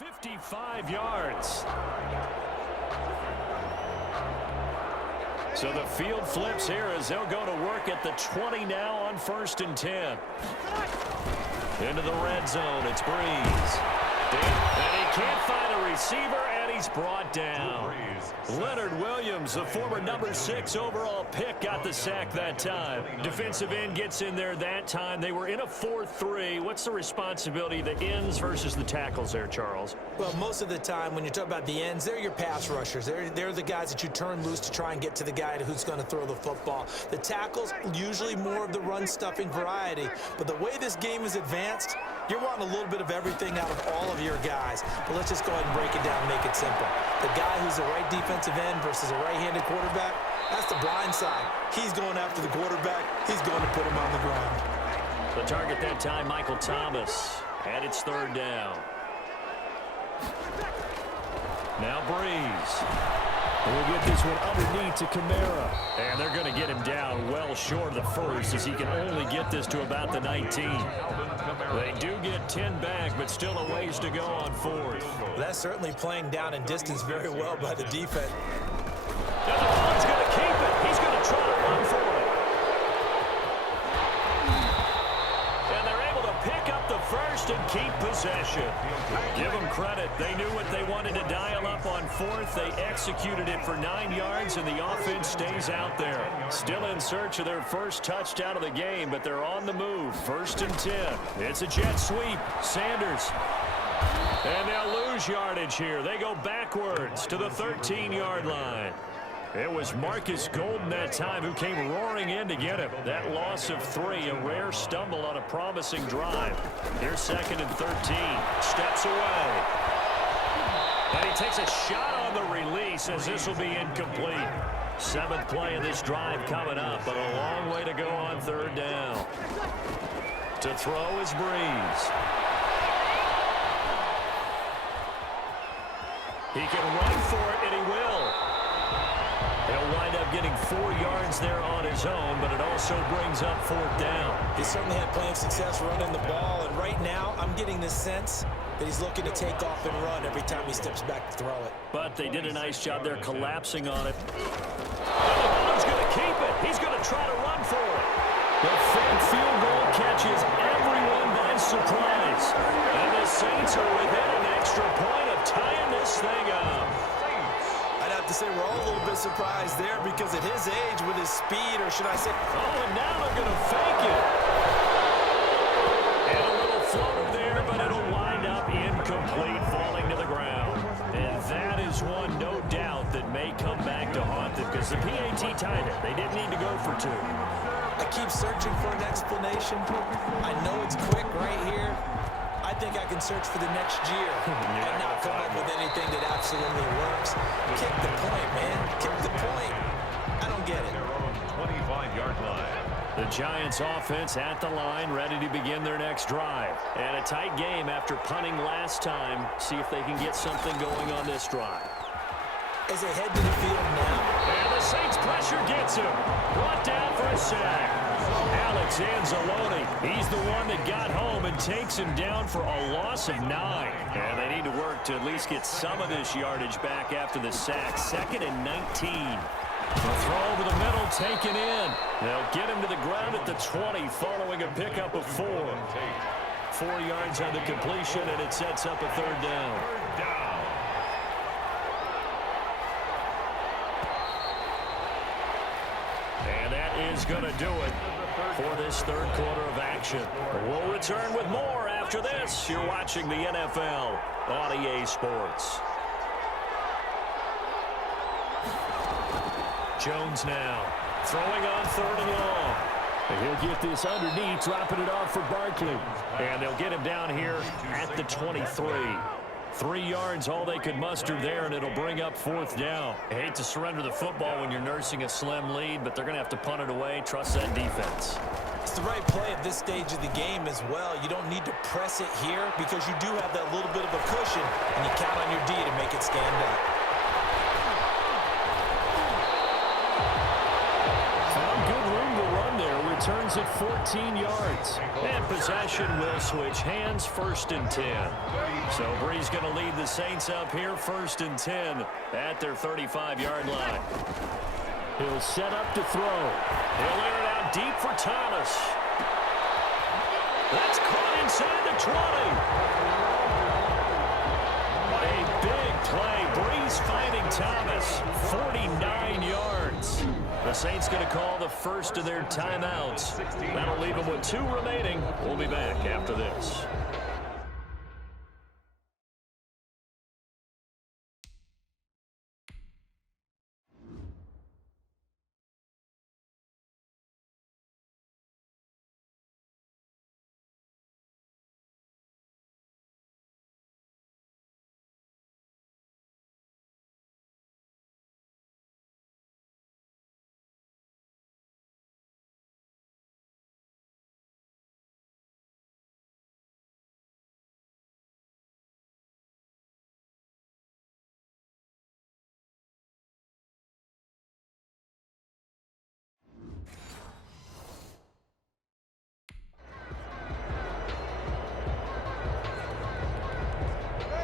55 yards. So the field flips here as they'll go to work at the 20 now on 1st and 10. Into the red zone, it's Breeze. And he can't find a receiver, and he's brought down. Leonard Williams, the former number 6 overall pick, got the sack that time. Defensive end gets in there that time. They were in a 4-3. What's the responsibility of the ends versus the tackles there, Charles? Well, most of the time when you talk about the ends, they're your pass rushers. They're the guys that you turn loose to try and get to the guy who's going to throw the football. The tackles, usually more of the run-stuffing variety. But the way this game is advanced, you're wanting a little bit of everything out of all of your guys. But let's just go ahead and break it down and make it simple. The guy who's the right defensive end versus a right-handed quarterback, that's the blind side. He's going after the quarterback. He's going to put him on the ground. The target that time, Michael Thomas. And it's 3rd down. Now Breeze. We'll get this one underneath to Kamara. And they're going to get him down well short of the first as he can only get this to about the 19. They do get 10 back, but still a ways to go on 4th. That's certainly playing down in distance very well by the defense. And the ball's going to keep it. He's going to try to run for it. And they're able to pick up the first and keep possession. Give them credit. They knew what they wanted to dial up on 4th. They executed it for 9 yards, and the offense stays out there. Still in search of their first touchdown of the game, but they're on the move. 1st and 10. It's a jet sweep. Sanders. And they'll lose yardage here. They go backwards to the 13-yard line. It was Marcus Golden that time who came roaring in to get him. That loss of 3, a rare stumble on a promising drive. Here's 2nd and 13. Steps away. And he takes a shot on the release as this will be incomplete. 7th play of this drive coming up, but a long way to go on 3rd down. To throw is Breeze. He can run for it, and he will. He'll wind up getting 4 yards there on his own, but it also brings up 4th down. He certainly had plenty of success running the ball, and right now I'm getting the sense that he's looking to take off and run every time he steps back to throw it. But they did a nice job there collapsing on it. And he's going to keep it. He's going to try to run for it. The fake field goal catches everyone by surprise. And the Saints are within an extra point of tying this thing up. I'd have to say we're all a little bit surprised there because at his age, with his speed, or should I say... Oh, and now they're going to fake it. And a little floater there, but it'll wind up incomplete, falling to the ground. And that is one, no doubt, that may come back to haunt them because the PAT tied it. They didn't need to go for 2. I keep searching for an explanation. I know it's quick right here. I think I can search for the next year and not come up with anything that absolutely works. Kick the point, man. Kick the point. I don't get it. 25-yard line. The Giants offense at the line, ready to begin their next drive. And a tight game after punting last time. See if they can get something going on this drive. As they head to the field now. And the Saints pressure gets him. Brought down for a sack. Alex Anzalone, he's the one that got home and takes him down for a loss of 9. And they need to work to at least get some of this yardage back after the sack. 2nd and 19. The throw over the middle, taken in. They'll get him to the ground at the 20 following a pickup of 4. 4 yards on the completion, and it sets up a 3rd down. And that is going to do it for this 3rd quarter of action. We'll return with more after this. You're watching the NFL on EA Sports. Jones now throwing on 3rd and long. And he'll get this underneath, dropping it off for Barkley. And they'll get him down here at the 23. 3 yards, all they could muster there, and it'll bring up 4th down. I hate to surrender the football when you're nursing a slim lead, but they're going to have to punt it away. Trust that defense. It's the right play at this stage of the game as well. You don't need to press it here because you do have that little bit of a cushion, and you count on your D to make it stand up. Found good room to run there with returns it 14 yards. And possession will switch hands, 1st and 10. So Brees going to lead the Saints up here, 1st and 10 at their 35-yard line. He'll set up to throw. He'll air it out deep for Thomas. That's caught inside the 20. A big play. Brees finding Thomas. 49 yards. The Saints going to call the first of their timeouts. That'll leave them with 2 remaining. We'll be back after this.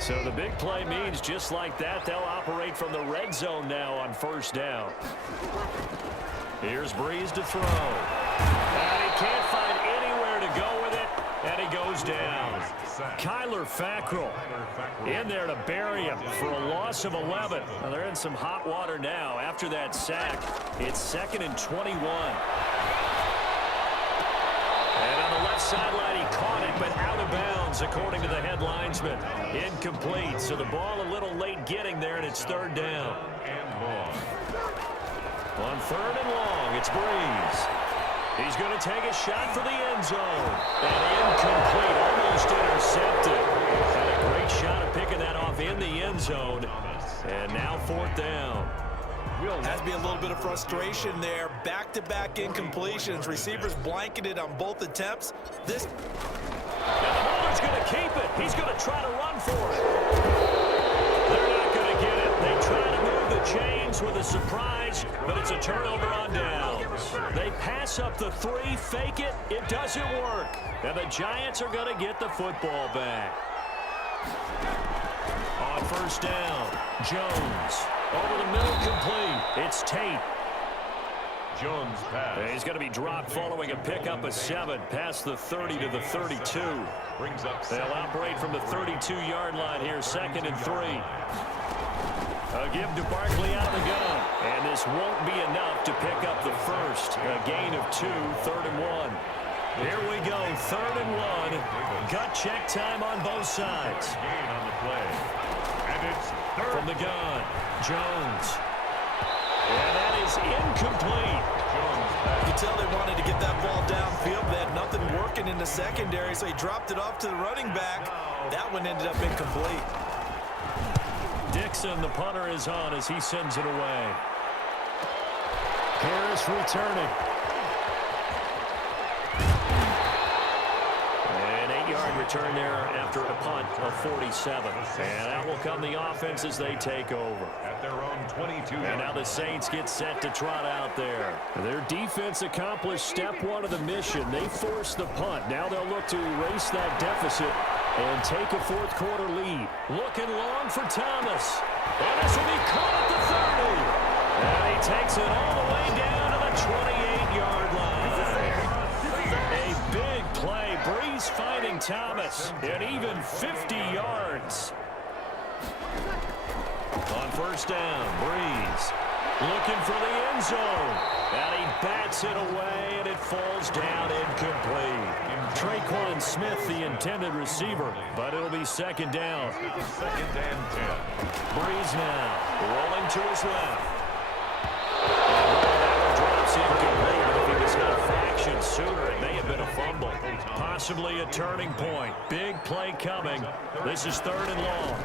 So the big play means just like that, they'll operate from the red zone now on 1st down. Here's Brees to throw. And he can't find anywhere to go with it, and he goes down. Kyler Fackrell in there to bury him for a loss of 11. Well, they're in some hot water now after that sack. It's 2nd and 21. And on the left sideline, he caught it, but out of bounds, according to the head linesman. Incomplete, so the ball a little late getting there, and it's 3rd down. On 3rd and long, it's Brees. He's going to take a shot for the end zone. And incomplete, almost intercepted. Had a great shot at picking that off in the end zone. And now 4th down. Has to be a little bit of frustration there. Back-to-back incompletions. Receivers blanketed on both attempts. And the holder's going to keep it. He's going to try to run for it. They're not going to get it. They try to move the chains with a surprise, but it's a turnover on downs. They pass up the 3, fake it. It doesn't work. And the Giants are going to get the football back. On 1st down, Jones. Over the middle, complete. It's Tate. Jones pass. He's going to be dropped following a pickup of 7 past the 30 to the 32. Brings up. They'll operate from the 32-yard line here, 2nd and 3. A give to Barkley out of the gun. And this won't be enough to pick up the first. A gain of 2, 3rd and 1. Here we go, 3rd and 1. Gut check time on both sides. Gain on the play. And it's 3rd. From the gun, Jones. And that is incomplete. You can tell they wanted to get that ball downfield. They had nothing working in the secondary, so he dropped it off to the running back. That one ended up incomplete. Dixon, the punter, is on as he sends it away. Harris returning. An 8-yard return there after a punt of 47. And that will come the offense as they take over. At their own 22. And now the Saints get set to trot out there. Their defense accomplished step 1 of the mission. They forced the punt. Now they'll look to erase that deficit and take a 4th quarter lead. Looking long for Thomas. And this will be caught at the 30. And he takes it all the way down to the 28-yard line. A big play. Brees finding Thomas at even 50 yards. On 1st down, Brees looking for the end zone. And he bats it away, and it falls down incomplete. Traquan Smith, the intended receiver, but it'll be 2nd down. 2nd and 10. Brees now rolling to his left. And that one drops incomplete, but if he was not fraction sooner, it may have been a fumble. Possibly a turning point. Big play coming. This is 3rd and long.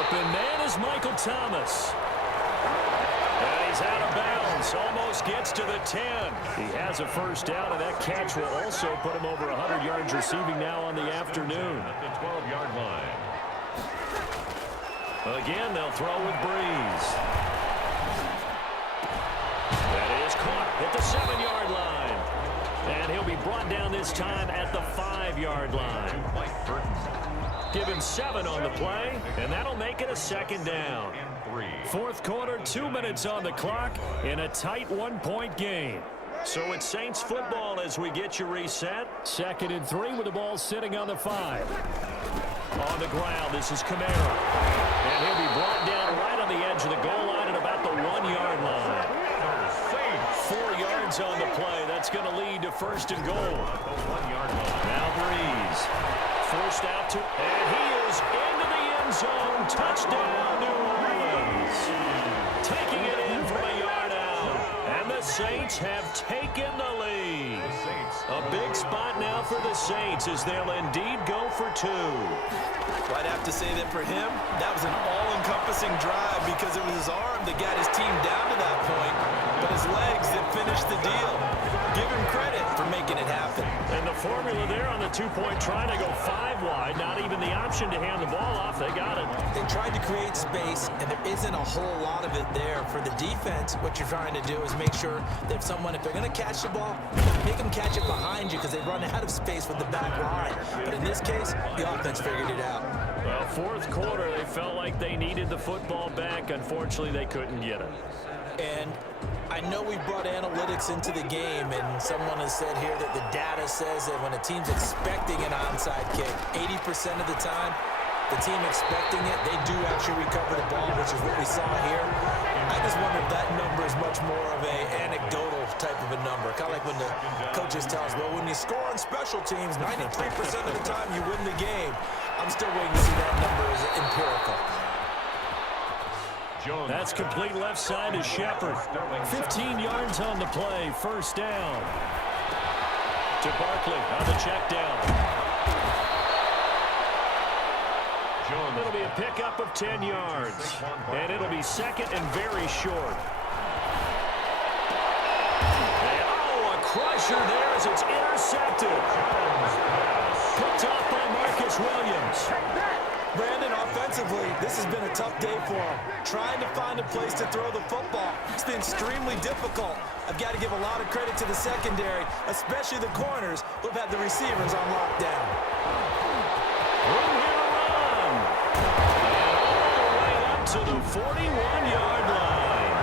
Open man is Michael Thomas. And he's out of bounds. Almost gets to the 10. He has a 1st down, and that catch will also put him over 100 yards receiving now on the afternoon. At the 12-yard line. Again, they'll throw with Brees. caught at the 7-yard line. And he'll be brought down this time at the 5-yard line. Give him 7 on the play, and that'll make it a 2nd down. Fourth quarter, 2 minutes on the clock in a tight 1-point game. So it's Saints football as we get you reset. 2nd and 3 with the ball sitting on the 5. On the ground, this is Kamara. And he'll be brought down right on the edge of the goal line at about the 1-yard line. 4 yards on the play. That's going to lead to 1st and goal. Now Breeze. Forced out to, and he is into the end zone. Touchdown, New Orleans. Taking it in from a yard out. And the Saints have taken the lead. A big spot now for the Saints as they'll indeed go for 2. Well, I'd have to say that for him, that was an all-encompassing drive because it was his arm that got his team down to that point, but his legs that finished the deal. Give him credit for making it happen. And the formula there on the 2-point try to go 5 wide, not even the option to hand the ball off. They got it. They tried to create space, and there isn't a whole lot of it there. For the defense, what you're trying to do is make sure that if they're going to catch the ball, make them catch it behind you because they run out of space with the back line. But in this case, the offense figured it out. Well, fourth quarter, they felt like they needed the football back. Unfortunately, they couldn't get it. And I know we brought analytics into the game, and someone has said here that the data says that when a team's expecting an onside kick, 80% of the time, the team expecting it, they do actually recover the ball, which is what we saw here. I just wonder if that number is much more of an anecdotal type of a number. Kind of like when the coaches tell us, well, when you score on special teams, 93% of the time you win the game. I'm still waiting to see that number as empirical. That's complete left side to Shepard. 15 yards on the play. 1st down. To Barkley on the check down. It'll be a pickup of 10 yards. And it'll be 2nd and very short. And, a crusher there as it's intercepted. Picked off by Marcus Williams. Brandon, offensively, this has been a tough day for him. Trying to find a place to throw the football. It's been extremely difficult. I've got to give a lot of credit to the secondary, especially the corners who've had the receivers on lockdown. Room here to run. And all the way up to the 41-yard line.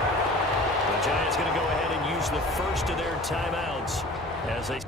The Giants going to go ahead and use the first of their timeouts as they